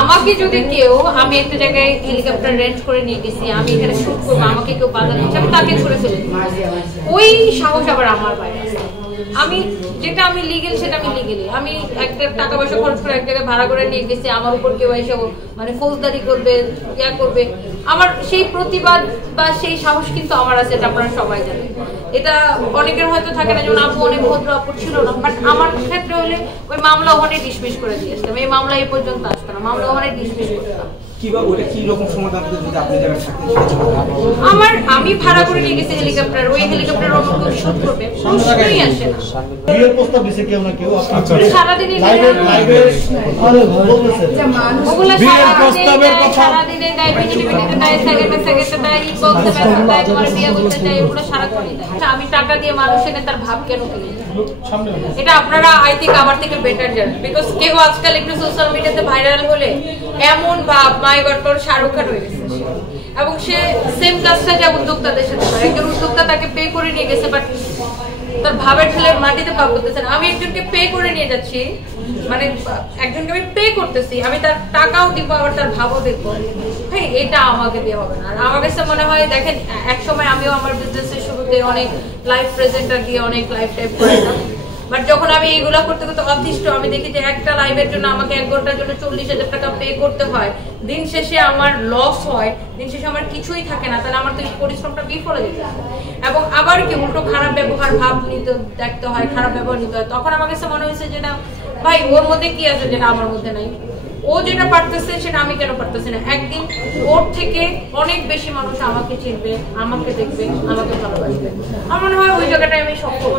আমাকে যদি কেউ, আমি একটা জায়গায় হেলিকপ্টার রেন্ট করে নিয়ে গেছি, আমি এখানে শুট করবো, আমাকে কেউ বাধা দিচ্ছে, আমি তাকে ছুড়ে ফেলে দিই। ওই সাহস আবার আমার বাইরে আছে। আমি যেটা আমি লিগেল সেটা আমি লিগেলি, আমি একটা টাকা পয়সা খরচ করে এক জায়গায় ভাড়া করে নিয়ে গেছি, আমার উপর কেউ এসে মানে ফৌজদারি করবে, ইয়া করবে, আমার সেই প্রতিবাদ বা সেই সাহস কিন্তু আমার আছে, এটা আপনারা সবাই জানেন। এটা অনেকের হয়তো থাকে না, যেমন আপু অনেক ভদ্র আপু ছিল না, বাট আমার ক্ষেত্রে হলে ওই মামলা ওখানে ডিসমিস করে দিয়ে আসতাম, এই মামলা এই পর্যন্ত আসতো না, মামলা ওখানে ডিসমিস করতাম। আমি ভাড়া করে নিয়ে গেছি হেলিকপ্টার, ওই হেলিকপ্টার অন্য কেউ শুট করবে, প্রশ্নই আসে না। সারাদিনে সারাদিনে আমি টাকা দিয়ে মানুষ এনে তার ভাব কেন কিনে, এটা আপনারা আই থিঙ্ক আমার থেকে বেটার জানেন। বিকজ কেউ আজকাল একটু সোশ্যাল মিডিয়াতে ভাইরাল হলে এমন ভাব, মাই গড তোর শাহরুখ খান হয়ে গেছে, এবং সে সেম কাজটা যা উদ্যোক্তাদের সাথে করে। একজন উদ্যোক্তা তাকে পে করে নিয়ে গেছে, বাট তার ভাবের ঠেলে মাটিতে পা করতেছে না। আমি একজনকে পে করে নিয়ে যাচ্ছি, মানে একজনকে আমি পে করতেছি, আমি তার টাকাও দিব, আবার তার ভাবও দেখবো, ভাই এটা আমাকে দিয়ে হবে না। আর আমার কাছে মনে হয়, দেখেন এক সময় আমিও আমার বিজনেসের শুরুতে অনেক লাইভ প্রেজেন্টার দিয়ে অনেক লাইভ টাইপ করতাম, বাট যখন আমি এইগুলা করতে করতে অতিষ্ঠ, আমি দেখি যে একটা লাইভের জন্য আমাকে 1 ঘন্টার জন্য 40,000 টাকা পে করতে হয়, দিন শেষে আমার লস হয়, দিন শেষে আমার কিছুই থাকে না, তাহলে আমার তো এই পরিশ্রমটা বিফলে যেতে হয়। এবং আবার কি উল্টো খারাপ ব্যবহার ভাব নিতে দেখতে হয়, খারাপ ব্যবহার নিতে হয়। তখন আমার কাছে মনে হয়েছে যে না ভাই, ওর মধ্যে কি আছে যেটা আমার মধ্যে নাই, ও যেটা পারতেছে সেটা আমি কেন পারতেছি না। একদিন ওর থেকে অনেক বেশি মানুষ আমাকে চিনবে, আমাকে দেখবে, আমাকে ভালোবাসবে। আমার মনে হয় ওই জায়গাটায় আমি সফল।